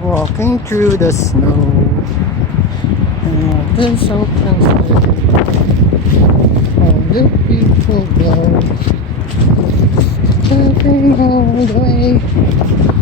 Walking through the snow and this open space. All the people go, laughing all the way.